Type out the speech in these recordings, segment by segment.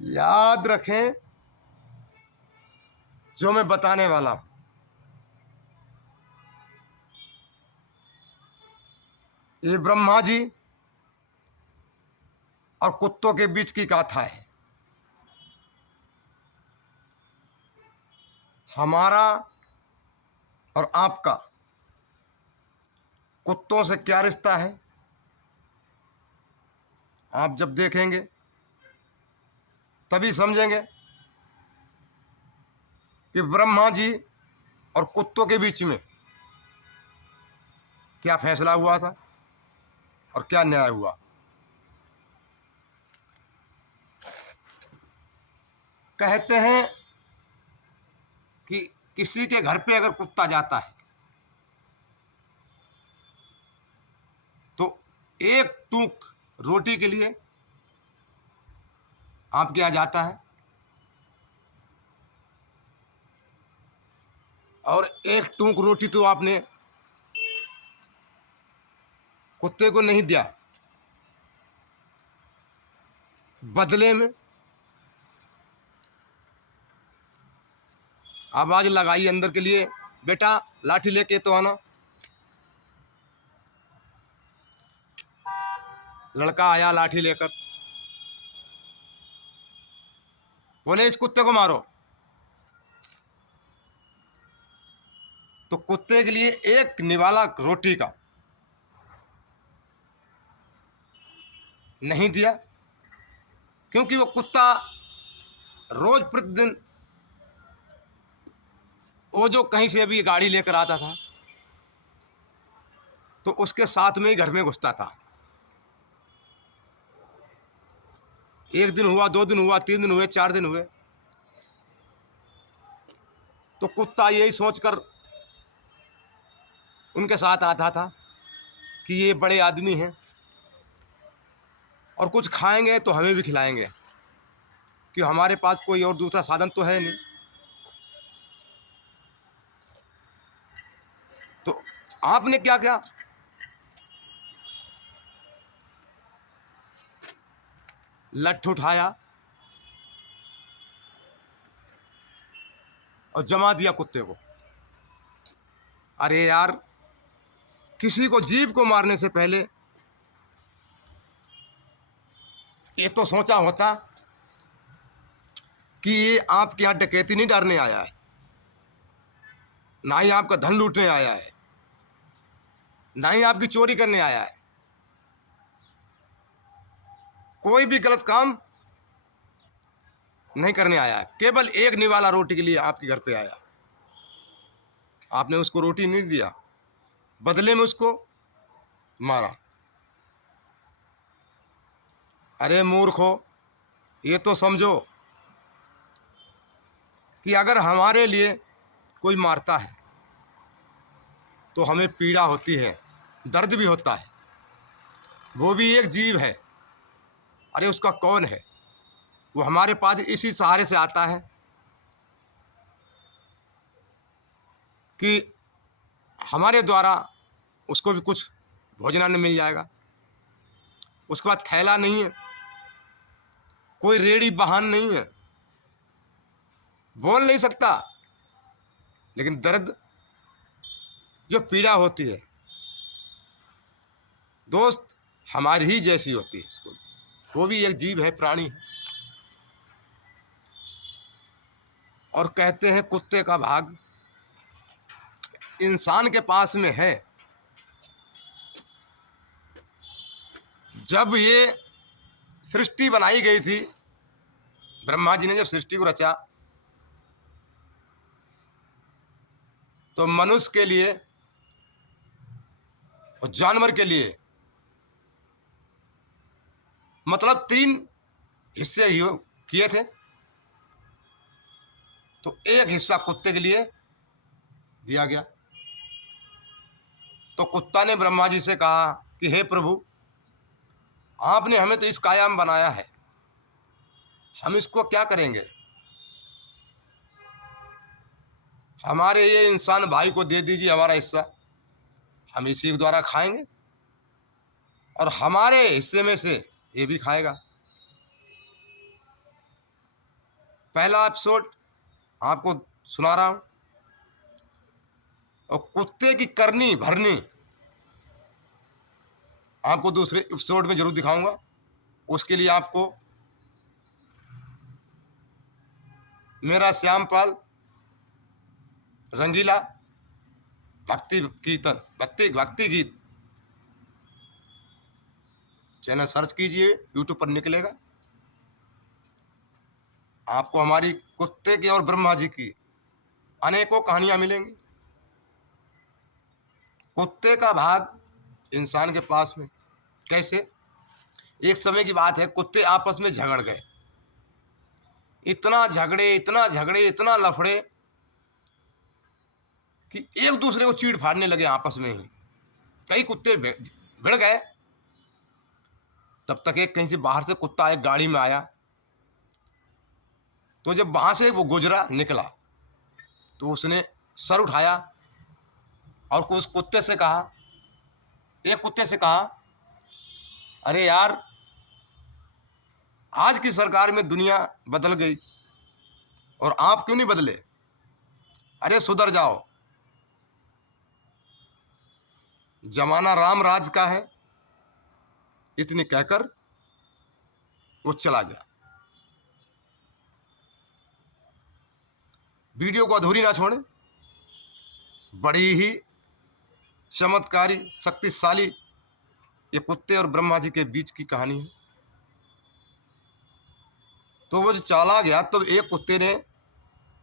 याद रखें जो मैं बताने वाला हूं। ये ब्रह्मा जी और कुत्तों के बीच की गाथा है। हमारा और आपका कुत्तों से क्या रिश्ता है, आप जब देखेंगे तभी समझेंगे कि ब्रह्मा जी और कुत्तों के बीच में क्या फैसला हुआ था और क्या न्याय हुआ। कहते हैं कि किसी के घर पे अगर कुत्ता जाता है तो एक टूक रोटी के लिए आपके यहाँ जाता है और एक टूक रोटी तो आपने कुत्ते को नहीं दिया, बदले में आवाज लगाई अंदर के लिए, बेटा लाठी लेके तो आना। लड़का आया लाठी लेकर, बोले इस कुत्ते को मारो। तो कुत्ते के लिए एक निवाला रोटी का नहीं दिया, क्योंकि वो कुत्ता रोज प्रतिदिन वो जो कहीं से अभी गाड़ी लेकर आता था तो उसके साथ में ही घर में घुसता था। एक दिन हुआ, 2 दिन हुआ, 3 दिन हुए, 4 दिन हुए, तो कुत्ता यही सोचकर उनके साथ आता था कि ये बड़े आदमी हैं और कुछ खाएंगे तो हमें भी खिलाएंगे, कि हमारे पास कोई और दूसरा साधन तो है नहीं। तो आपने क्या किया, लठ उठाया और जमा दिया कुत्ते को। अरे यार, किसी को जीव को मारने से पहले ये तो सोचा होता कि ये आपके यहाँ डकैती नहीं डरने आया है, ना ही आपका धन लूटने आया है, ना ही आपकी चोरी करने आया है, कोई भी गलत काम नहीं करने आया है, केवल एक निवाला रोटी के लिए आपके घर पे आया। आपने उसको रोटी नहीं दिया, बदले में उसको मारा। अरे मूर्खो, ये तो समझो कि अगर हमारे लिए कोई मारता है तो हमें पीड़ा होती है, दर्द भी होता है, वो भी एक जीव है। अरे उसका कौन है, वो हमारे पास इसी सहारे से आता है कि हमारे द्वारा उसको भी कुछ भोजनान्न मिल जाएगा। उसके बाद थैला नहीं है, कोई रेड़ी वाहन नहीं है, बोल नहीं सकता, लेकिन दर्द जो पीड़ा होती है दोस्त हमारी ही जैसी होती है। उसको, वो भी एक जीव है, प्राणी है। और कहते हैं कुत्ते का भाग इंसान के पास में है। जब ये सृष्टि बनाई गई थी, ब्रह्मा जी ने जब सृष्टि को रचा तो मनुष्य के लिए और जानवर के लिए मतलब 3 हिस्से ही किए थे। तो एक हिस्सा कुत्ते के लिए दिया गया। तो कुत्ता ने ब्रह्मा जी से कहा कि हे प्रभु, आपने हमें तो इस काया में बनाया है, हम इसको क्या करेंगे, हमारे ये इंसान भाई को दे दीजिए हमारा हिस्सा, हम इसी के द्वारा खाएंगे और हमारे हिस्से में से ये भी खाएगा। पहला एपिसोड आपको सुना रहा हूँ, और कुत्ते की करनी भरनी आपको दूसरे एपिसोड में जरूर दिखाऊंगा। उसके लिए आपको मेरा श्यामपाल रंगीला भक्ति कीर्तन भक्ति गीत चैनल सर्च कीजिए, यूट्यूब पर निकलेगा। आपको हमारी कुत्ते की और ब्रह्मा जी की अनेकों कहानियां मिलेंगी। कुत्ते का भाग इंसान के पास में कैसे? एक समय की बात है, कुत्ते आपस में झगड़ गए, इतना झगड़े इतना लफड़े कि एक दूसरे को चीड़ फाड़ने लगे आपस में ही। कई कुत्ते भिड़ गए। तब तक एक कहीं से बाहर से कुत्ता एक गाड़ी में आया, तो जब वहां से वो गुजरा निकला तो उसने सर उठाया और उस कुत्ते से कहा, एक कुत्ते से कहा, अरे यार, आज की सरकार में दुनिया बदल गई और आप क्यों नहीं बदले? अरे सुधर जाओ, जमाना राम राज का है। इतनी कहकर वो चला गया। वीडियो को अधूरी ना छोड़ें, बड़ी ही चमत्कारी शक्तिशाली ये कुत्ते और ब्रह्मा जी के बीच की कहानी है। तो वो जो चला गया, तो एक कुत्ते ने,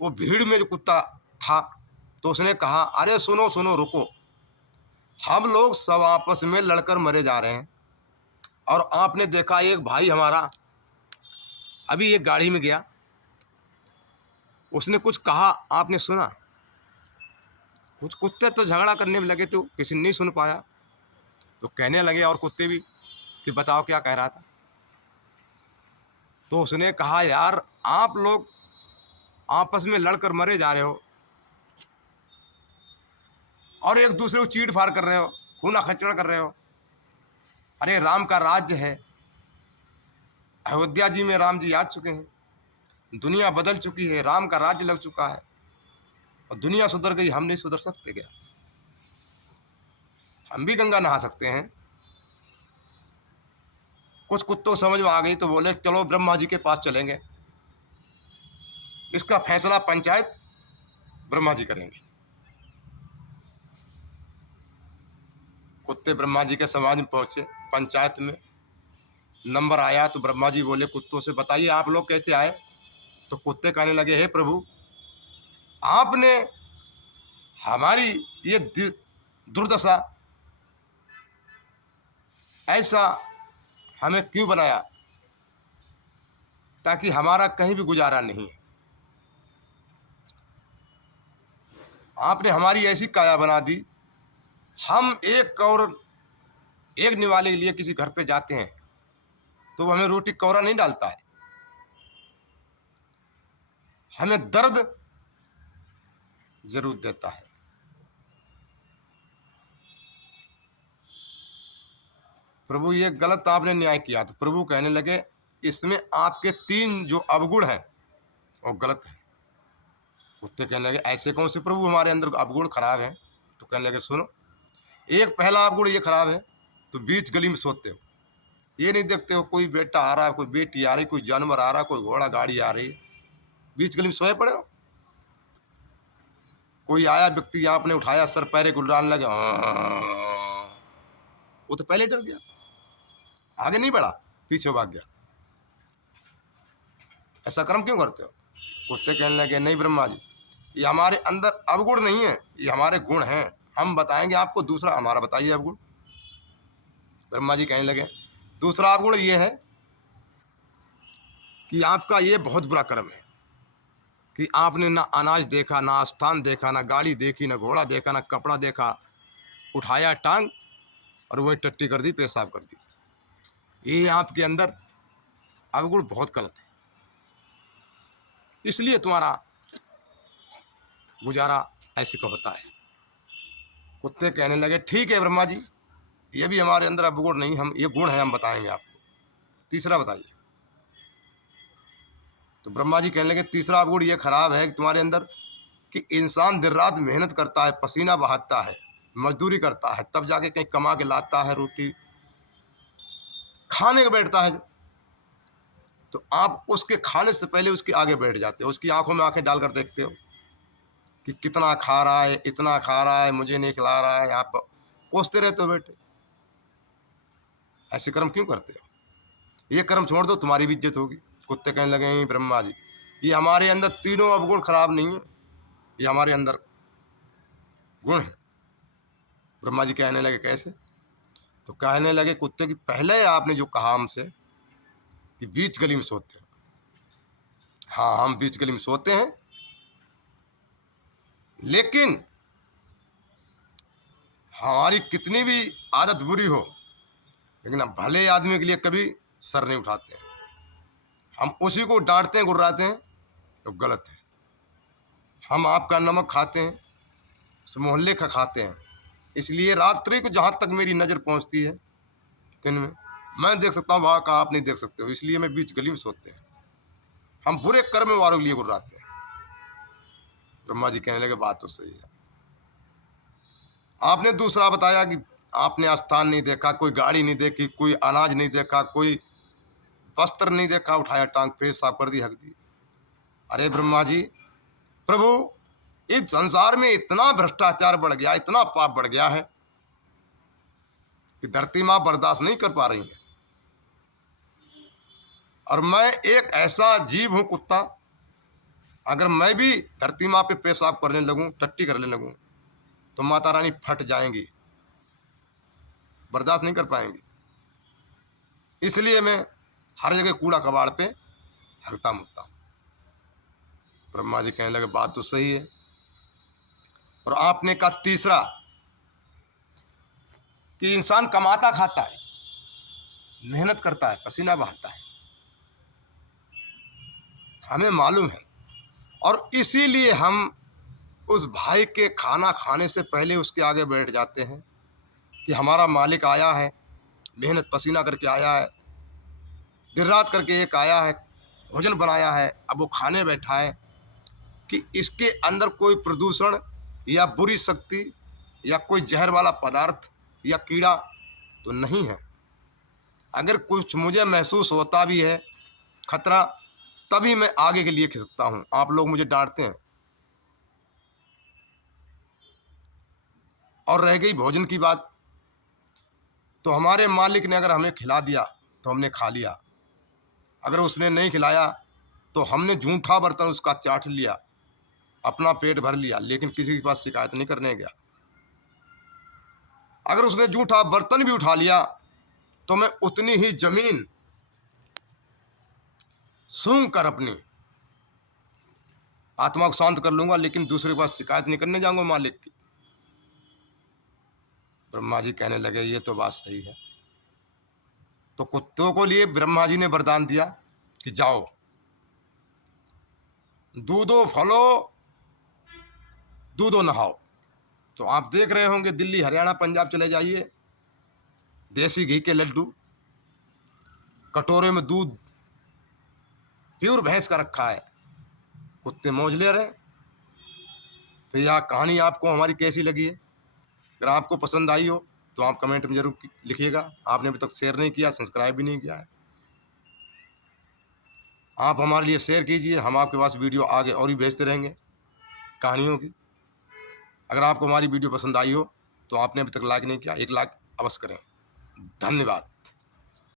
वो भीड़ में जो कुत्ता था, तो उसने कहा, अरे सुनो सुनो, रुको, हम लोग सब आपस में लड़कर मरे जा रहे हैं, और आपने देखा एक भाई हमारा अभी एक गाड़ी में गया, उसने कुछ कहा, आपने सुना? कुछ कुत्ते तो झगड़ा करने में लगे, तो किसी ने नहीं सुन पाया, तो कहने लगे और कुत्ते भी कि बताओ क्या कह रहा था। तो उसने कहा, यार, आप लोग आपस में लड़कर मरे जा रहे हो और एक दूसरे को चीड़ फाड़ कर रहे हो, खूना खच्चड़ कर रहे हो। अरे राम का राज्य है, अयोध्या जी में राम जी आ चुके हैं, दुनिया बदल चुकी है, राम का राज्य लग चुका है, और दुनिया सुधर गई, हम नहीं सुधर सकते क्या? हम भी गंगा नहा सकते हैं। कुछ कुत्तों समझ में आ गई, तो बोले चलो ब्रह्मा जी के पास चलेंगे, इसका फैसला पंचायत ब्रह्मा जी करेंगे। कुत्ते ब्रह्मा जी के समाज में पहुंचे, पंचायत में नंबर आया, तो ब्रह्मा जी बोले कुत्तों से, बताइए आप लोग कैसे आए? तो कुत्ते कहने लगे, हे प्रभु, आपने हमारी ये दुर्दशा ऐसा हमें क्यों बनाया, ताकि हमारा कहीं भी गुजारा नहीं है। आपने हमारी ऐसी काया बना दी, हम एक निवाले के लिए किसी घर पे जाते हैं तो वो हमें रोटी कौरा नहीं डालता है, हमें दर्द जरूर देता है। प्रभु ये गलत आपने न्याय किया। तो प्रभु कहने लगे, इसमें आपके 3 जो अवगुण हैं वो गलत है। कुत्ते कहने लगे, ऐसे कौन से प्रभु हमारे अंदर अवगुण खराब हैं? तो कहने लगे, सुनो, एक पहला अवगुण ये खराब है, तो बीच गली में सोते हो, ये नहीं देखते हो कोई बेटा आ रहा है, कोई बेटी आ रही, कोई जानवर आ रहा, कोई घोड़ा गाड़ी आ रही, बीच गली में सोए पड़े हो। कोई आया व्यक्ति, आपने उठाया, सर पैरे गुलराने लगे, वो तो पहले डर गया, आगे नहीं बढ़ा, पीछे भाग गया। ऐसा कर्म क्यों करते हो? कुत्ते कहने लगे, नहीं ब्रह्मा जी, ये हमारे अंदर अवगुण नहीं है, ये हमारे गुण हैं, हम बताएंगे आपको। दूसरा हमारा बताइए अवगुण। ब्रह्मा जी कहने लगे, दूसरा अवगुण ये है कि आपका ये बहुत बुरा कर्म है कि आपने ना अनाज देखा, ना स्थान देखा, ना गाड़ी देखी, ना घोड़ा देखा, ना कपड़ा देखा, उठाया टांग और वही टट्टी कर दी, पेशाब कर दी। ये आपके अंदर अवगुण बहुत गलत है, इसलिए तुम्हारा गुजारा ऐसे का होता है। कुत्ते कहने लगे, ठीक है ब्रह्मा जी, ये भी हमारे अंदर अवगुण नहीं, हम ये गुण है, हम बताएंगे आपको। तीसरा बताइए। तो ब्रह्मा जी कहने लगे तीसरा अवगुण ये खराब है कि तुम्हारे अंदर कि इंसान दिन रात मेहनत करता है, पसीना बहाता है, मजदूरी करता है, तब जाके कहीं कमा के लाता है, रोटी खाने के बैठता है, तो आप उसके खाने से पहले उसके आगे बैठ जाते हो, उसकी आंखों में आंखें डालकर देखते हो कि कितना खा रहा है, इतना खा रहा है, मुझे नहीं खिला रहा है, आप कोसते रहते हो बेटे। ऐसे कर्म क्यों करते हो? ये कर्म छोड़ दो, तुम्हारी भी इज्जत होगी। कुत्ते कहने लगे ब्रह्मा जी ये हमारे अंदर तीनों अवगुण खराब नहीं है, ये हमारे अंदर गुण है। ब्रह्मा जी कहने लगे कैसे? तो कहने लगे कुत्ते की पहले आपने जो कहा हमसे कि बीच गली में सोते हैं, हाँ हम बीच गली में सोते हैं, लेकिन हमारी कितनी भी आदत बुरी हो, लेकिन हम भले आदमी के लिए कभी सर नहीं उठाते हैं। हम उसी को डांटते हैं, गुर्राते हैं, तो गलत है। हम आपका नमक खाते हैं, उस मोहल्ले का खाते हैं, इसलिए रात्रि को जहाँ तक मेरी नज़र पहुँचती है दिन में मैं देख सकता हूँ, वहाँ का आप नहीं देख सकते हो, इसलिए मैं बीच गली में सोते हैं। हम बुरे कर्म वालों के लिए गुर्राते हैं। ब्रह्मा जी कहने लगे बात तो सही है। आपने दूसरा बताया कि आपने स्थान नहीं देखा, कोई गाड़ी नहीं देखी, कोई अनाज नहीं देखा, कोई वस्त्र नहीं देखा, उठाया टांग पे साफ कर दी, हक दी। अरे ब्रह्मा जी, प्रभु इस संसार में इतना भ्रष्टाचार बढ़ गया, इतना पाप बढ़ गया है कि धरती माँ बर्दाश्त नहीं कर पा रही है। और मैं एक ऐसा जीव हूं कुत्ता, अगर मैं भी धरती माँ पे पेशाब करने लगूं, टट्टी करने लगूं, तो माता रानी फट जाएंगी, बर्दाश्त नहीं कर पाएंगी। इसलिए मैं हर जगह कूड़ा कबाड़ पे हकता मुकता हूं। ब्रह्मा जी कहने लगे बात तो सही है। और आपने कहा तीसरा कि इंसान कमाता खाता है, मेहनत करता है, पसीना बहाता है, हमें मालूम है, और इसीलिए हम उस भाई के खाना खाने से पहले उसके आगे बैठ जाते हैं कि हमारा मालिक आया है, मेहनत पसीना करके आया है, दिन रात करके एक आया है, भोजन बनाया है, अब वो खाने बैठा है, कि इसके अंदर कोई प्रदूषण या बुरी शक्ति या कोई जहर वाला पदार्थ या कीड़ा तो नहीं है। अगर कुछ मुझे महसूस होता भी है खतरा, तभी मैं आगे के लिए खिसकता हूँ। आप लोग मुझे डांटते हैं। और रह गई भोजन की बात, तो हमारे मालिक ने अगर हमें खिला दिया तो हमने खा लिया, अगर उसने नहीं खिलाया तो हमने जूठा बर्तन उसका चाट लिया, अपना पेट भर लिया, लेकिन किसी के पास शिकायत नहीं करने गया। अगर उसने जूठा बर्तन भी उठा लिया तो मैं उतनी ही जमीन सूंघ कर अपनी आत्मा को शांत कर लूंगा, लेकिन दूसरे के पास शिकायत नहीं करने जाऊंगा मालिक की। ब्रह्मा जी कहने लगे ये तो बात सही है। तो कुत्तों को लिए ब्रह्मा जी ने वरदान दिया कि जाओ दूधो फलो, दूधो नहाओ। तो आप देख रहे होंगे दिल्ली, हरियाणा, पंजाब चले जाइए, देसी घी के लड्डू, कटोरे में दूध प्योर भैंस का रखा है, कुत्ते मौज ले रहे। तो यह कहानी आपको हमारी कैसी लगी है? अगर आपको पसंद आई हो तो आप कमेंट में जरूर लिखिएगा। आपने अभी तक शेयर नहीं किया, सब्सक्राइब भी नहीं किया है, आप हमारे लिए शेयर कीजिए। हम आपके पास वीडियो आगे और भी भेजते रहेंगे कहानियों की। अगर आपको हमारी वीडियो पसंद आई हो तो आपने अभी तक लाइक नहीं किया, एक लाइक अवश्य करें। धन्यवाद।